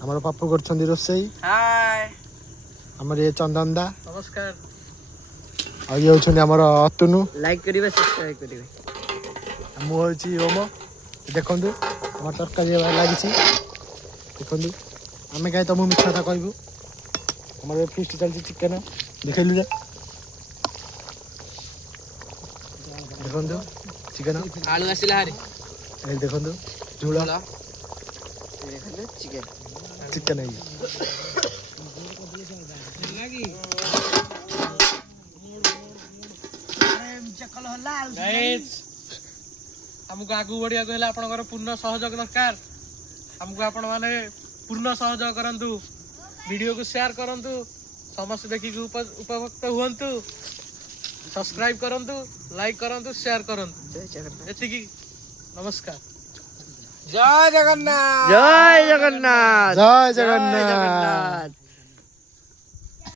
हमर पप्पू करछन्दी रोसई हाय हमर ये चंदन दा नमस्कार आ ये होछन्दी हमर अतुनु लाइक करिवे सब्सक्राइब करिवे मु होछि ओमो देखंदु हमर तरकारी लागि छी देखंदु हमें काहे तमु मिठा था कहबू हमर फीस्ट चलछि चिकन देखैलु जे देखंदु चिकन आलू आसिला हारी ए देखंदु झोला देखंदु चिकन चिकन है गाइस हमको आगु बढ़िया कहले आपनकर पूर्ण सहयोग दरकार हमको आपण माने पूर्ण सहयोग करंतु वीडियो को शेयर करंतु समस्त देखि के उपभोक्त हुअंतु सब्सक्राइब करंतु लाइक करंतु शेयर करंतु एतिकी नमस्कार जय जगन्नाथ जय जगन्नाथ जय जगन्नाथ।